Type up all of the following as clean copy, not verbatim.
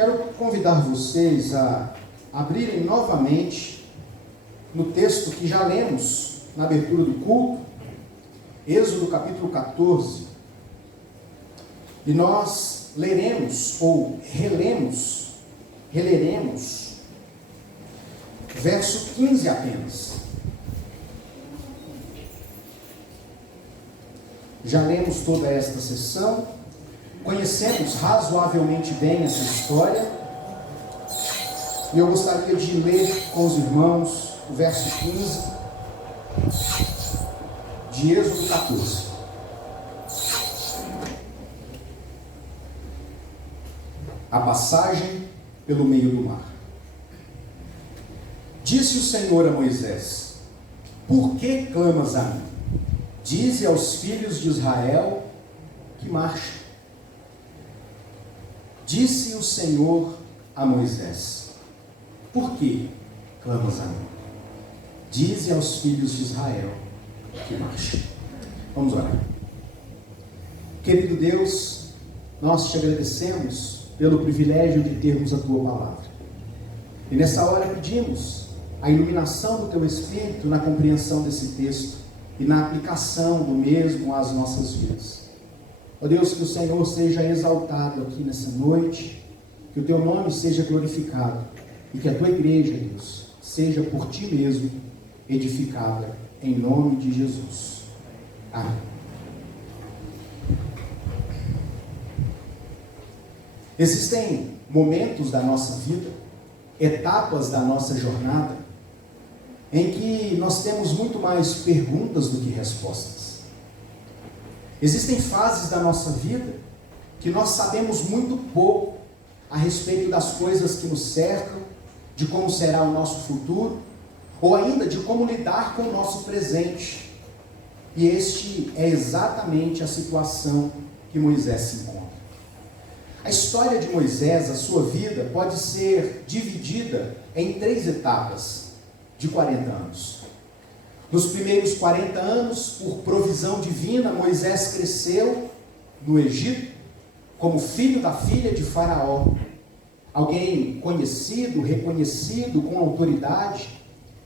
quero convidar vocês a abrirem novamente no texto que já lemos na abertura do culto, Êxodo capítulo 14, e nós leremos ou releremos verso 15 apenas. Já lemos toda esta sessão, conhecemos razoavelmente bem essa história, e eu gostaria de ler com os irmãos o verso 15 de Êxodo 14. A passagem pelo meio do mar. Disse o Senhor a Moisés: por que clamas a mim? Dize aos filhos de Israel que marchem. Disse o Senhor a Moisés: por que clamas a mim? Dize aos filhos de Israel que marchem. Vamos orar. Querido Deus, nós te agradecemos pelo privilégio de termos a Tua Palavra. E nessa hora pedimos a iluminação do Teu Espírito na compreensão desse texto e na aplicação do mesmo às nossas vidas. Ó Deus, que o Senhor seja exaltado aqui nessa noite, que o Teu nome seja glorificado e que a Tua igreja, Deus, seja por Ti mesmo edificada, em nome de Jesus. Amém. Existem momentos da nossa vida, etapas da nossa jornada, em que nós temos muito mais perguntas do que respostas. Existem fases da nossa vida que nós sabemos muito pouco a respeito das coisas que nos cercam, de como será o nosso futuro, ou ainda de como lidar com o nosso presente. E este é exatamente a situação que Moisés se encontra. A história de Moisés, a sua vida, pode ser dividida em 3 etapas de 40 anos. Nos primeiros 40 anos, por provisão divina, Moisés cresceu no Egito como filho da filha de Faraó. Alguém conhecido, reconhecido, com autoridade,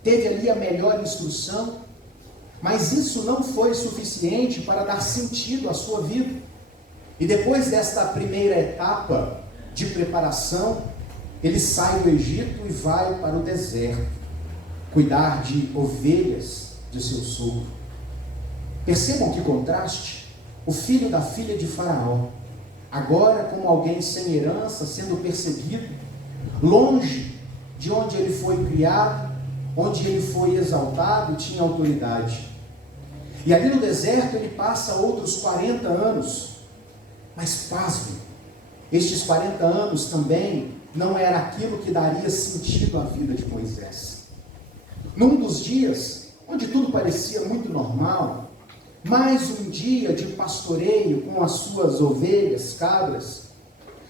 teve ali a melhor instrução, mas isso não foi suficiente para dar sentido à sua vida. E depois desta primeira etapa de preparação, ele sai do Egito e vai para o deserto, cuidar de ovelhas de seu sogro. Percebam que contraste. O filho da filha de Faraó, agora como alguém sem herança, sendo perseguido, longe de onde ele foi criado, onde ele foi exaltado, tinha autoridade. E ali no deserto ele passa outros 40 anos, mas pasme, estes 40 anos também não era aquilo que daria sentido à vida de Moisés. Num dos dias, onde tudo parecia muito normal, mais um dia de pastoreio com as suas ovelhas, cabras,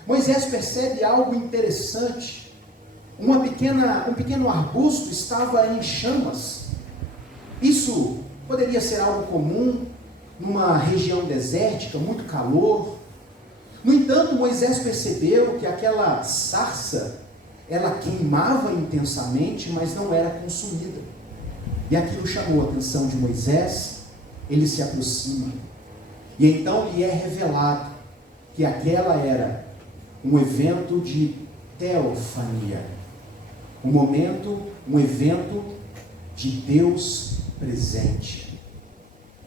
Moisés percebe algo interessante. Um pequeno arbusto estava em chamas. Isso poderia ser algo comum numa região desértica, muito calor. No entanto, Moisés percebeu que aquela sarça, ela queimava intensamente, mas não era consumida. E aquilo chamou a atenção de Moisés. Ele se aproxima. E então lhe é revelado que aquela era um evento de teofania. Um evento de Deus presente.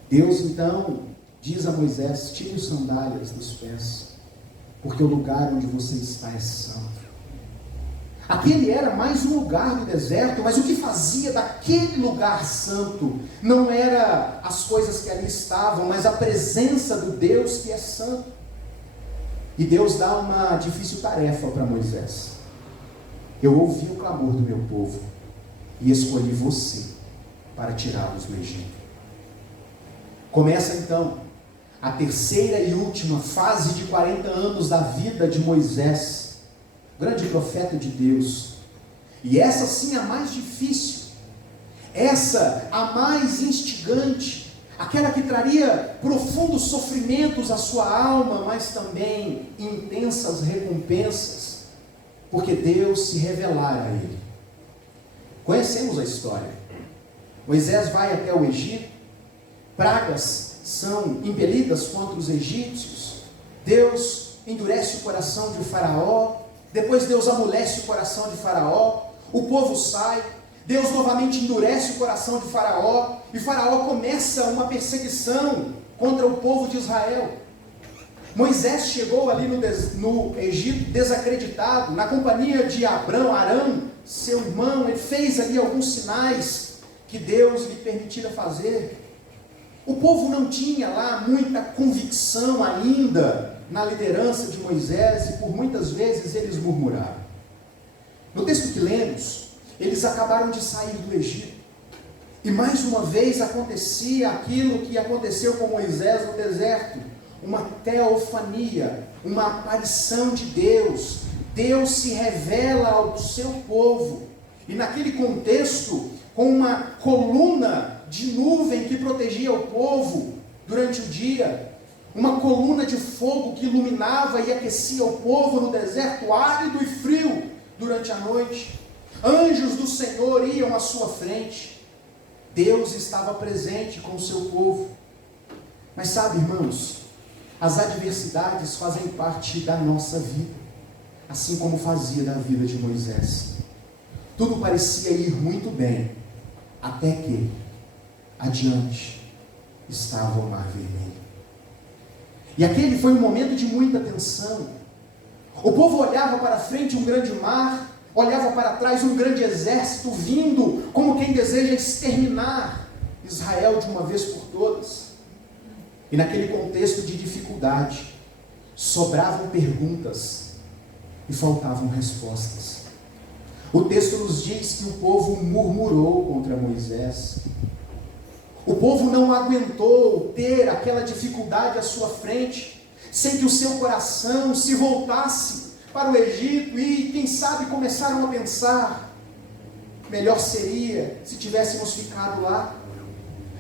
Deus então diz a Moisés: tire as sandálias dos pés, porque o lugar onde você está é santo. Aquele era mais um lugar do deserto, mas o que fazia daquele lugar santo não era as coisas que ali estavam, mas a presença do Deus que é santo. E Deus dá uma difícil tarefa para Moisés: eu ouvi o clamor do meu povo e escolhi você para tirá-los do Egito. Começa então a terceira e última fase de 40 anos da vida de Moisés, grande profeta de Deus. E essa sim a mais difícil, essa a mais instigante, aquela que traria profundos sofrimentos à sua alma, mas também intensas recompensas. porque Deus se revelara a ele. Conhecemos a história. Moisés vai até o Egito, pragas são impelidas contra os egípcios, Deus endurece o coração de Faraó, depois Deus amolece o coração de Faraó, o povo sai, Deus novamente endurece o coração de Faraó, e Faraó começa uma perseguição contra o povo de Israel. Moisés chegou ali no Egito desacreditado, na companhia de Arão, seu irmão. Ele fez ali alguns sinais que Deus lhe permitira fazer. O povo não tinha lá muita convicção ainda na liderança de Moisés, e por muitas vezes eles murmuraram. No texto que lemos, eles acabaram de sair do Egito, e mais uma vez acontecia aquilo que aconteceu com Moisés no deserto, uma teofania, uma aparição de Deus. Deus se revela ao seu povo, e naquele contexto, com uma coluna de nuvem que protegia o povo durante o dia, uma coluna de fogo que iluminava e aquecia o povo no deserto árido e frio durante a noite. Anjos do Senhor iam à sua frente. Deus estava presente com o seu povo. Mas sabe, irmãos, as adversidades fazem parte da nossa vida, assim como fazia da vida de Moisés. Tudo parecia ir muito bem, até que adiante estava o Mar Vermelho. E aquele foi um momento de muita tensão. O povo olhava para frente um grande mar, olhava para trás um grande exército vindo, como quem deseja exterminar Israel de uma vez por todas. E naquele contexto de dificuldade, sobravam perguntas e faltavam respostas. O texto nos diz que o povo murmurou contra Moisés. O povo não aguentou ter aquela dificuldade à sua frente, sem que o seu coração se voltasse para o Egito, e quem sabe começaram a pensar: melhor seria se tivéssemos ficado lá,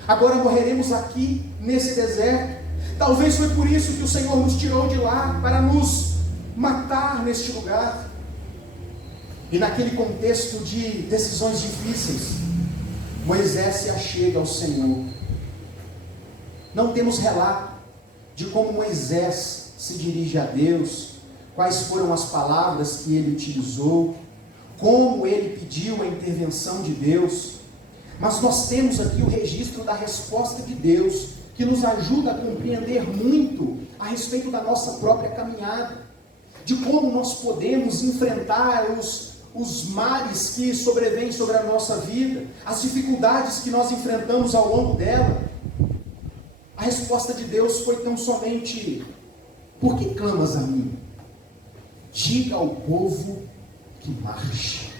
agora morreremos aqui nesse deserto. Talvez foi por isso que o Senhor nos tirou de lá, para nos matar neste lugar. E naquele contexto de decisões difíceis, Moisés se achega ao Senhor. Não temos relato de como Moisés se dirige a Deus, quais foram as palavras que ele utilizou, como ele pediu a intervenção de Deus, mas nós temos aqui o registro da resposta de Deus, que nos ajuda a compreender muito a respeito da nossa própria caminhada, de como nós podemos enfrentar os mares que sobrevêm sobre a nossa vida, as dificuldades que nós enfrentamos ao longo dela. A resposta de Deus foi tão somente: por que clamas a mim? Diga ao povo que marche.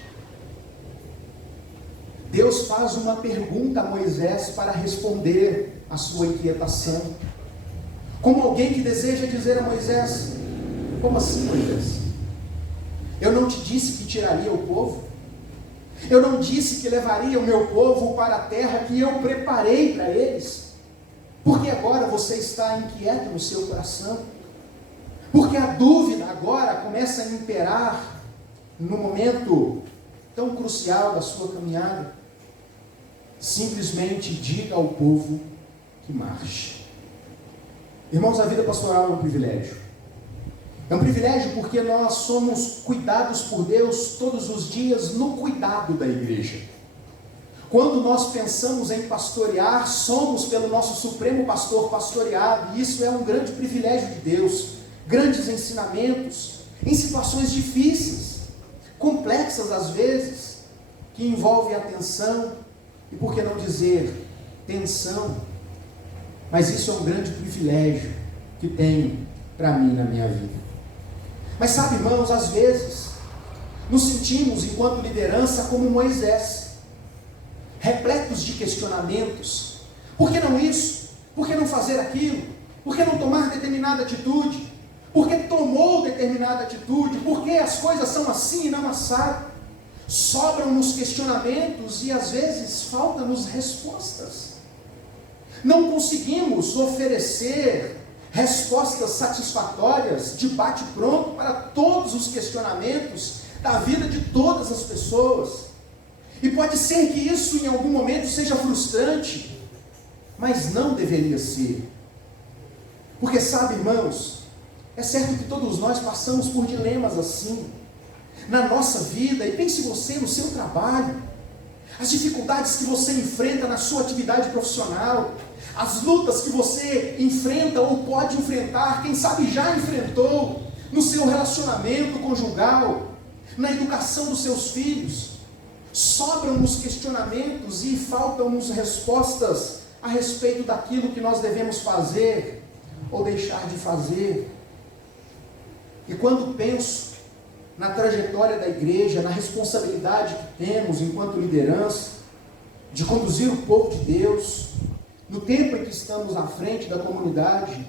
Deus faz uma pergunta a Moisés para responder a sua inquietação, como alguém que deseja dizer a Moisés: como assim, Moisés? Eu não te disse que tiraria o povo? Eu não disse que levaria o meu povo para a terra que eu preparei para eles? Por que agora você está inquieto no seu coração? Porque a dúvida agora começa a imperar no momento tão crucial da sua caminhada? Simplesmente diga ao povo que marche. Irmãos, a vida pastoral é um privilégio. É um privilégio porque nós somos cuidados por Deus todos os dias no cuidado da igreja. Quando nós pensamos em pastorear, somos pelo nosso Supremo Pastor pastoreado, e isso é um grande privilégio de Deus. Grandes ensinamentos, em situações difíceis, complexas às vezes, que envolvem atenção, e por que não dizer tensão, mas isso é um grande privilégio que tenho para mim na minha vida. Mas sabe, irmãos, às vezes nos sentimos enquanto liderança como Moisés, repletos de questionamentos. Por que não isso? Por que não fazer aquilo? Por que não tomar determinada atitude? Por que tomou determinada atitude? Por que as coisas são assim e não assado? Sobram-nos questionamentos e às vezes faltam-nos respostas. Não conseguimos oferecer respostas satisfatórias de bate-pronto para todos os questionamentos da vida de todas as pessoas. E pode ser que isso em algum momento seja frustrante, mas não deveria ser. Porque sabe, irmãos, é certo que todos nós passamos por dilemas assim, na nossa vida, e pense você no seu trabalho, as dificuldades que você enfrenta na sua atividade profissional, as lutas que você enfrenta ou pode enfrentar, quem sabe já enfrentou, no seu relacionamento conjugal, na educação dos seus filhos. Sobram-nos questionamentos e faltam-nos respostas a respeito daquilo que nós devemos fazer ou deixar de fazer. E quando penso na trajetória da igreja, na responsabilidade que temos enquanto liderança, de conduzir o povo de Deus, no tempo em que estamos à frente da comunidade,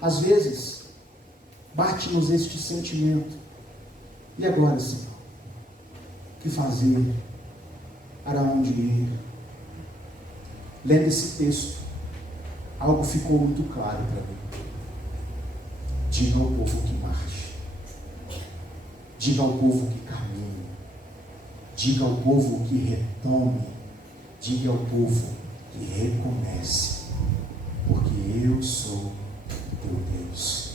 às vezes, bate-nos este sentimento: e agora, Senhor? O que fazer? Para onde ir? Lendo esse texto, algo ficou muito claro para mim. Diga ao povo que marche. Diga ao povo que caminhe. Diga ao povo que retome. Diga ao povo que recomece. Porque eu sou teu Deus.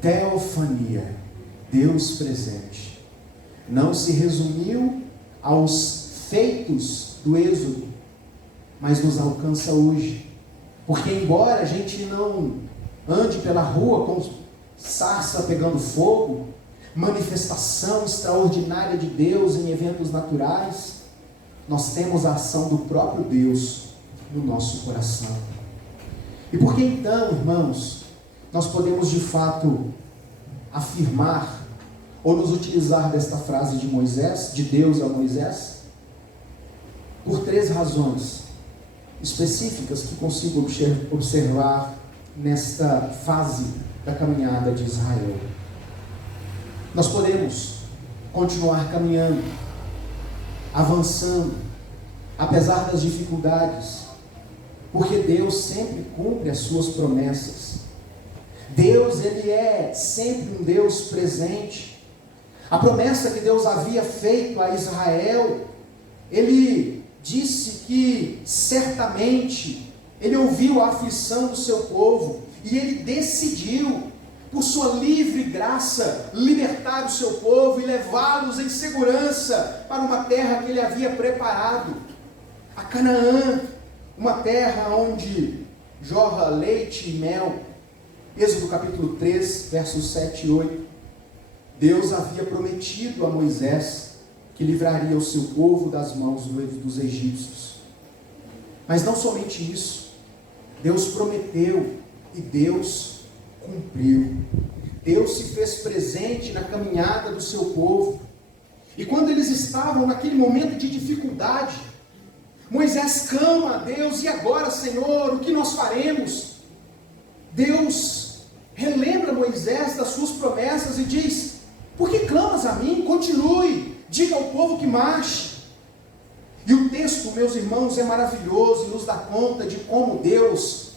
Teofania, Deus presente, não se resumiu aos feitos do Êxodo, mas nos alcança hoje. Porque embora a gente não ande pela rua com sarça pegando fogo, manifestação extraordinária de Deus em eventos naturais, nós temos a ação do próprio Deus no nosso coração. E por que então, irmãos, nós podemos de fato afirmar ou nos utilizar desta frase de Moisés, de Deus a Moisés? Por 3 razões específicas que consigo observar nesta fase da caminhada de Israel. Nós podemos continuar caminhando, avançando, apesar das dificuldades, porque Deus sempre cumpre as suas promessas. Deus, Ele é sempre um Deus presente. A promessa que Deus havia feito a Israel, Ele disse que certamente Ele ouviu a aflição do seu povo e Ele decidiu, por sua livre graça, libertar o seu povo e levá-los em segurança para uma terra que Ele havia preparado, a Canaã, uma terra onde jorra leite e mel. Êxodo capítulo 3, versos 7 e 8. Deus havia prometido a Moisés que livraria o seu povo das mãos dos egípcios. Mas não somente isso, Deus prometeu e Deus cumpriu. Deus se fez presente na caminhada do seu povo. E quando eles estavam naquele momento de dificuldade, Moisés clama a Deus: e agora, Senhor, o que nós faremos? Deus relembra Moisés das suas promessas e diz: por que clamas a mim? Continue, diga ao povo que marche. E o texto, meus irmãos, é maravilhoso e nos dá conta de como Deus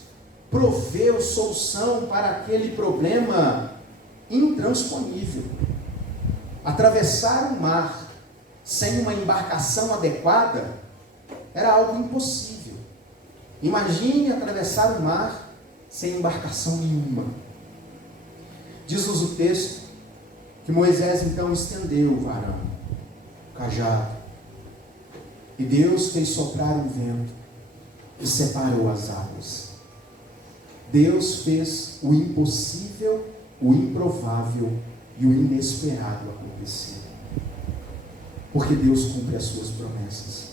proveu solução para aquele problema intransponível. Atravessar o mar sem uma embarcação adequada era algo impossível. Imagine atravessar o mar sem embarcação nenhuma. Diz-nos o texto que Moisés então estendeu o varão, o cajado, e Deus fez soprar um vento e separou as águas. Deus fez o impossível, o improvável e o inesperado acontecer. Porque Deus cumpre as suas promessas.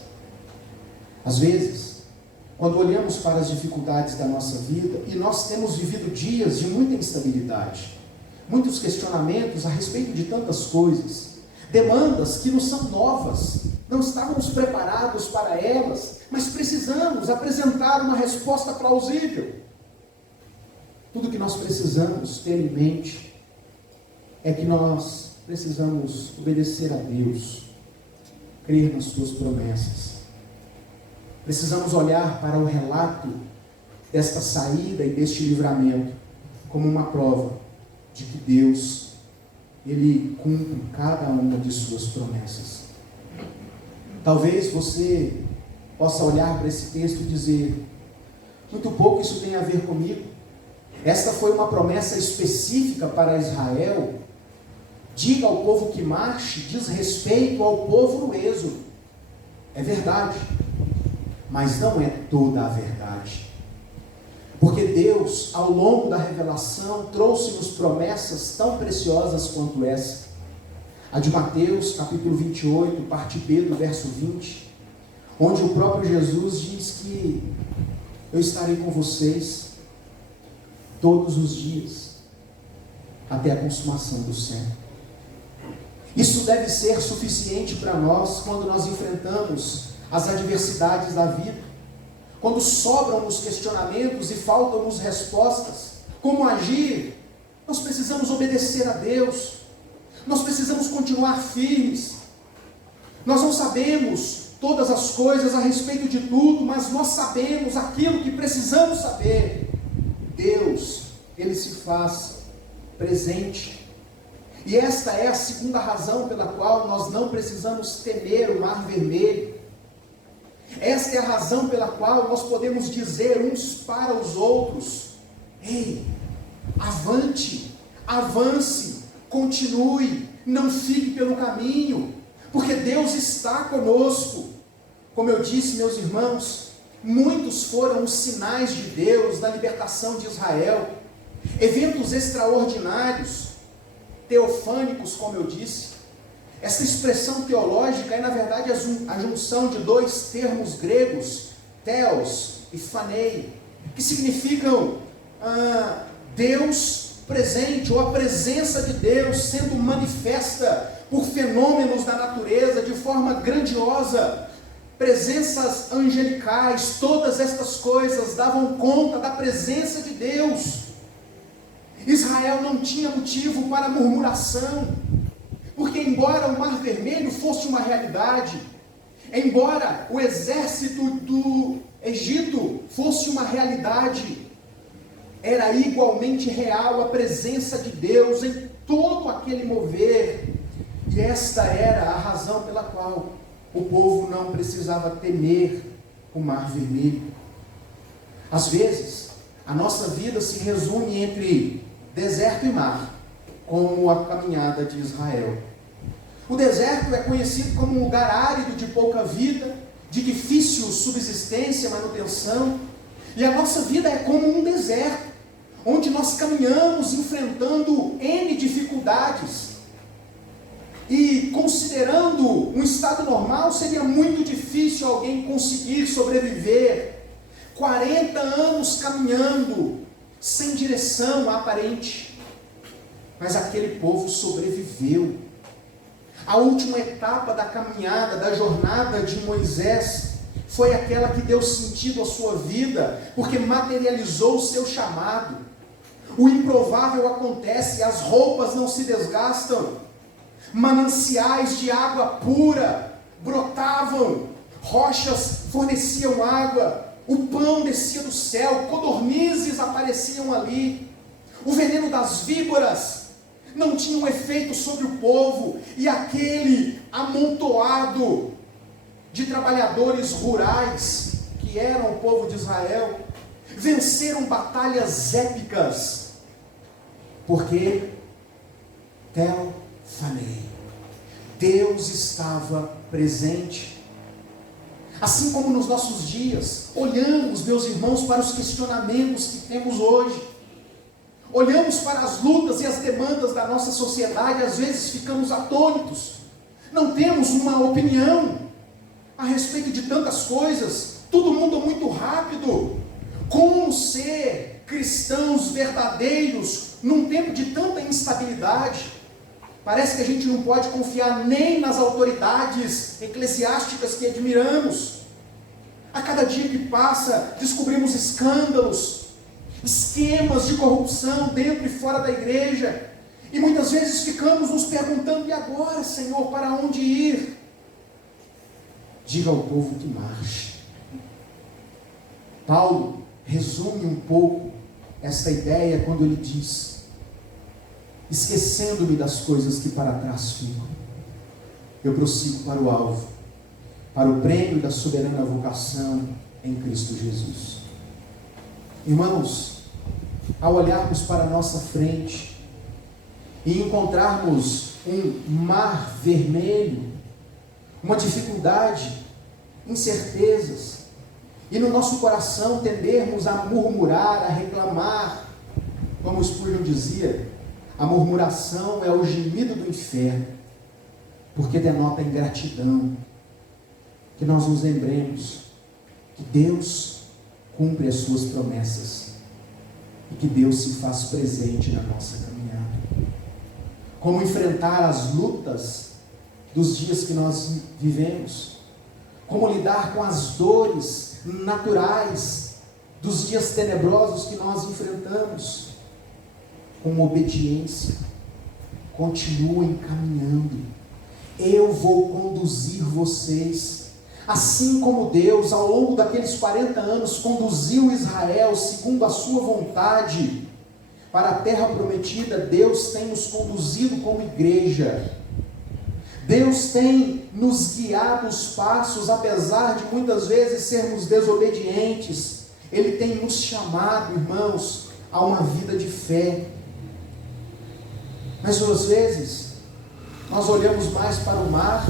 Às vezes, quando olhamos para as dificuldades da nossa vida, e nós temos vivido dias de muita instabilidade, muitos questionamentos a respeito de tantas coisas, demandas que nos são novas, não estávamos preparados para elas, mas precisamos apresentar uma resposta plausível. Tudo que nós precisamos ter em mente é que nós precisamos obedecer a Deus, crer nas suas promessas. Precisamos olhar para o relato desta saída e deste livramento como uma prova de que Deus Ele cumpre cada uma de suas promessas. Talvez você possa olhar para esse texto e dizer: muito pouco isso tem a ver comigo. Esta foi uma promessa específica para Israel. Diga ao povo que marche, diz respeito ao povo no êxodo. É verdade, mas não é toda a verdade. Porque Deus, ao longo da revelação, trouxe-nos promessas tão preciosas quanto essa. A de Mateus, capítulo 28, parte B do verso 20, onde o próprio Jesus diz que eu estarei com vocês todos os dias, até a consumação do século. Isso deve ser suficiente para nós quando nós enfrentamos as adversidades da vida, quando sobram-nos questionamentos e faltam-nos respostas. Como agir? Nós precisamos obedecer a Deus, nós precisamos continuar firmes. Nós não sabemos todas as coisas a respeito de tudo, mas nós sabemos aquilo que precisamos saber. Deus, Ele se faz presente. E esta é a segunda razão pela qual nós não precisamos temer o mar vermelho. Esta é a razão pela qual nós podemos dizer uns para os outros: ei, avante, avance, continue, não fique pelo caminho, porque Deus está conosco. Como eu disse, meus irmãos, muitos foram os sinais de Deus na libertação de Israel, eventos extraordinários, teofânicos, como eu disse. Essa expressão teológica é, na verdade, a junção de dois termos gregos, theos e phanei, que significam Deus presente, ou a presença de Deus sendo manifesta por fenômenos da natureza de forma grandiosa, presenças angelicais. Todas estas coisas davam conta da presença de Deus. Israel não tinha motivo para murmuração, porque embora o Mar Vermelho fosse uma realidade, embora o exército do Egito fosse uma realidade, era igualmente real a presença de Deus em todo aquele mover. E esta era a razão pela qual o povo não precisava temer o Mar Vermelho. Às vezes, a nossa vida se resume entre deserto e mar, como a caminhada de Israel. O deserto é conhecido como um lugar árido de pouca vida, de difícil subsistência, manutenção. E a nossa vida é como um deserto, onde nós caminhamos enfrentando N dificuldades. E considerando um estado normal, seria muito difícil alguém conseguir sobreviver 40 anos caminhando, sem direção aparente. Mas aquele povo sobreviveu. A última etapa da caminhada, da jornada de Moisés, foi aquela que deu sentido à sua vida, porque materializou o seu chamado. O improvável acontece, as roupas não se desgastam, mananciais de água pura brotavam, rochas forneciam água, o pão descia do céu, codornizes apareciam ali, o veneno das víboras não tinha um efeito sobre o povo, e aquele amontoado de trabalhadores rurais, que eram o povo de Israel, venceram batalhas épicas, porque teofânei, Deus estava presente. Assim como nos nossos dias, olhamos, meus irmãos, para os questionamentos que temos hoje, olhamos para as lutas e as demandas da nossa sociedade, às vezes ficamos atônitos, não temos uma opinião a respeito de tantas coisas, tudo muda muito rápido. Como ser cristãos verdadeiros num tempo de tanta instabilidade? Parece que a gente não pode confiar nem nas autoridades eclesiásticas que admiramos. A cada dia que passa, descobrimos escândalos, esquemas de corrupção dentro e fora da igreja, e muitas vezes ficamos nos perguntando: e agora, Senhor, para onde ir? Diga ao povo que marche. Paulo resume um pouco esta ideia quando ele diz: esquecendo-me das coisas que para trás ficam. Eu prossigo para o alvo, para o prêmio da soberana vocação em Cristo Jesus. Irmãos, ao olharmos para a nossa frente e encontrarmos um mar vermelho, uma dificuldade, incertezas, e no nosso coração tendermos a murmurar, a reclamar, como Spurgeon dizia, a murmuração é o gemido do inferno, porque denota ingratidão. Que nós nos lembremos que Deus cumpre as suas promessas e que Deus se faz presente na nossa caminhada. Como enfrentar as lutas dos dias que nós vivemos, como lidar com as dores naturais dos dias tenebrosos que nós enfrentamos, com obediência. Continuem caminhando, eu vou conduzir vocês, assim como Deus ao longo daqueles 40 anos conduziu Israel segundo a sua vontade para a terra prometida. Deus tem nos conduzido como igreja, Deus tem nos guiado os passos, apesar de muitas vezes sermos desobedientes. Ele tem nos chamado, irmãos, a uma vida de fé. Mas às vezes nós olhamos mais para o mar,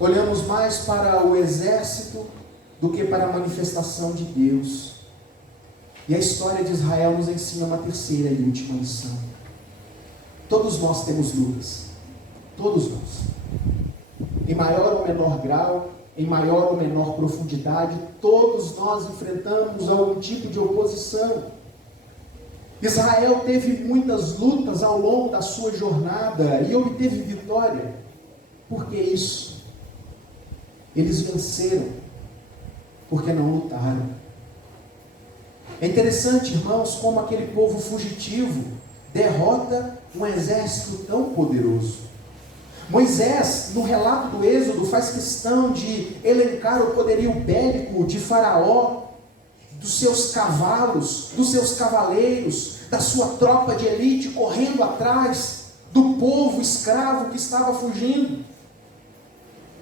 olhamos mais para o exército do que para a manifestação de Deus. E a história de Israel nos ensina uma terceira e última lição. Todos nós temos lutas, todos nós, em maior ou menor grau, em maior ou menor profundidade, todos nós enfrentamos algum tipo de oposição. Israel teve muitas lutas ao longo da sua jornada e obteve vitória. Por que isso? Eles venceram porque não lutaram. É interessante, irmãos, como aquele povo fugitivo derrota um exército tão poderoso. Moisés, no relato do Êxodo, faz questão de elencar o poderio bélico de Faraó, dos seus cavalos, dos seus cavaleiros, da sua tropa de elite correndo atrás do povo escravo que estava fugindo.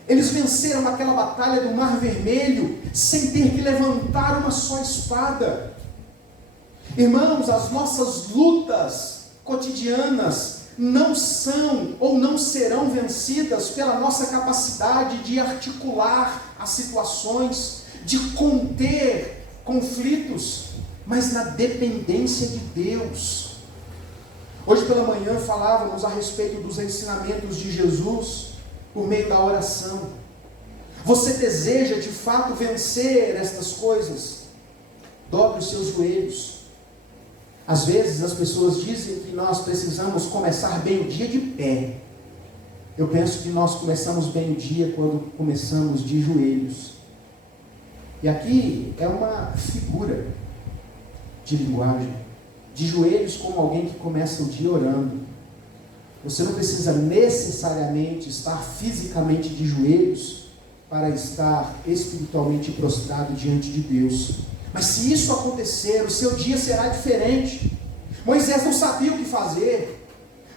Eles venceram aquela batalha do Mar Vermelho sem ter que levantar uma só espada. Irmãos, as nossas lutas cotidianas não são ou não serão vencidas pela nossa capacidade de articular as situações, de conter conflitos, mas na dependência de Deus. Hoje pela manhã falávamos a respeito dos ensinamentos de Jesus por meio da oração. Você deseja de fato vencer estas coisas? Dobre os seus joelhos. Às vezes as pessoas dizem que nós precisamos começar bem o dia de pé. Eu penso que nós começamos bem o dia quando começamos de joelhos. E aqui é uma figura de linguagem, de joelhos como alguém que começa o dia orando. Você não precisa necessariamente estar fisicamente de joelhos para estar espiritualmente prostrado diante de Deus. Mas se isso acontecer, o seu dia será diferente. Moisés não sabia o que fazer,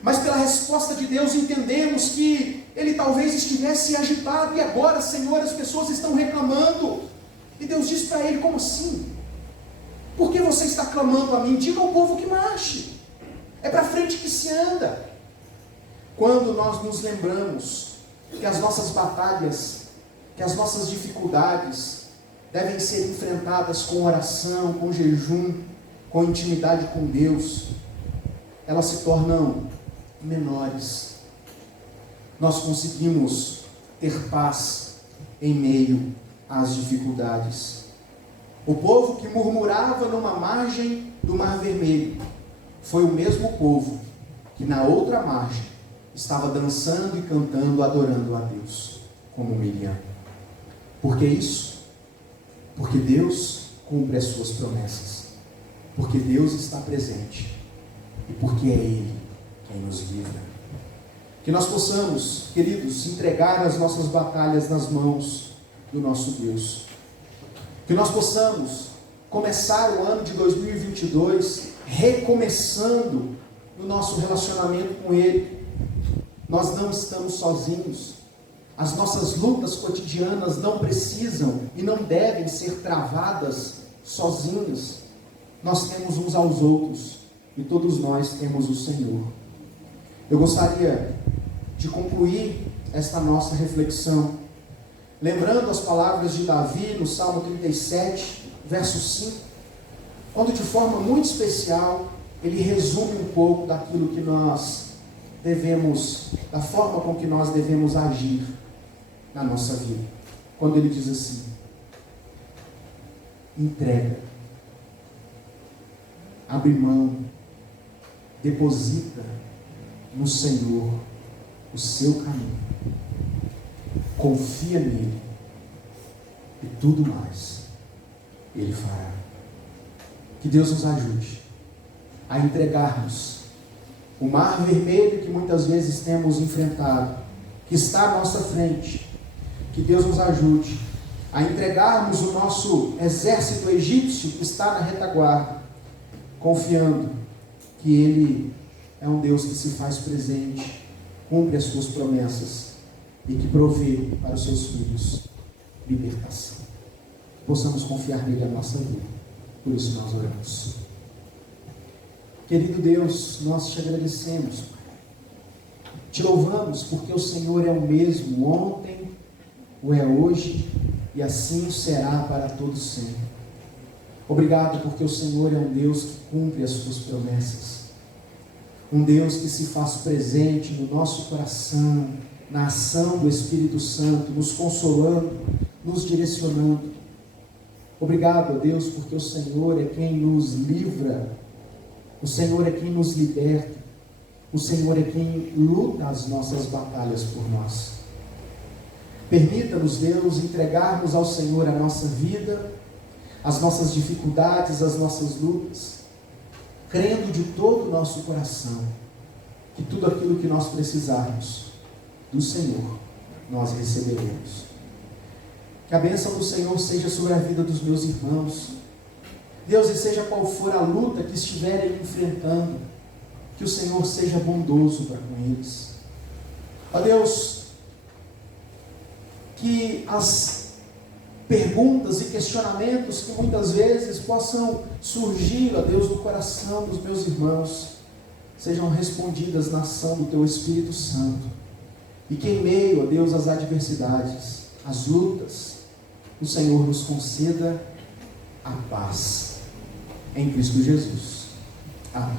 mas pela resposta de Deus entendemos que ele talvez estivesse agitado. E agora, Senhor, as pessoas estão reclamando. E Deus diz para ele: como assim? Por que você está clamando a mim? Diga ao povo que marche. É para frente que se anda. Quando nós nos lembramos que as nossas batalhas, que as nossas dificuldades devem ser enfrentadas com oração, com jejum, com intimidade com Deus, elas se tornam menores. Nós conseguimos ter paz em meio às dificuldades. O povo que murmurava numa margem do Mar Vermelho foi o mesmo povo que na outra margem estava dançando e cantando, adorando a Deus, como Miriam. Por que isso? Porque Deus cumpre as suas promessas, porque Deus está presente e porque é Ele quem nos livra. Que nós possamos, queridos, entregar as nossas batalhas nas mãos do nosso Deus. Que nós possamos começar o ano de 2022 recomeçando no nosso relacionamento com Ele. Nós não estamos sozinhos. As nossas lutas cotidianas não precisam e não devem ser travadas sozinhas. Nós temos uns aos outros e todos nós temos o Senhor. Eu gostaria de concluir esta nossa reflexão lembrando as palavras de Davi no Salmo 37, verso 5, onde de forma muito especial ele resume um pouco daquilo que nós devemos, da forma com que nós devemos agir na nossa vida. Quando ele diz assim: entrega, abre mão, deposita no Senhor o seu caminho, confia nele e tudo mais ele fará. Que Deus nos ajude a entregarmos o mar vermelho que muitas vezes temos enfrentado, que está à nossa frente. Que Deus nos ajude a entregarmos o nosso exército egípcio que está na retaguarda, confiando que Ele é um Deus que se faz presente, cumpre as suas promessas e que provê para os seus filhos libertação. Possamos confiar nele a nossa vida. Por isso nós oramos. Querido Deus, nós te agradecemos, Pai. Te louvamos porque o Senhor é o mesmo ontem, o é hoje e assim o será para todos sempre. Obrigado porque o Senhor é um Deus que cumpre as suas promessas. Um Deus que se faz presente no nosso coração, na ação do Espírito Santo, nos consolando, nos direcionando. Obrigado, ó Deus, porque o Senhor é quem nos livra, o Senhor é quem nos liberta, o Senhor é quem luta as nossas batalhas por nós. Permita-nos, Deus, entregarmos ao Senhor a nossa vida, as nossas dificuldades, as nossas lutas, crendo de todo o nosso coração que tudo aquilo que nós precisarmos do Senhor, nós receberemos. Que a bênção do Senhor seja sobre a vida dos meus irmãos. Deus, e seja qual for a luta que estiverem enfrentando, que o Senhor seja bondoso para com eles. Ó Deus, que as perguntas e questionamentos que muitas vezes possam surgir, ó Deus, no coração dos meus irmãos, sejam respondidas na ação do Teu Espírito Santo. E que em meio, ó Deus, às adversidades, às lutas, o Senhor nos conceda a paz em Cristo Jesus. Amém.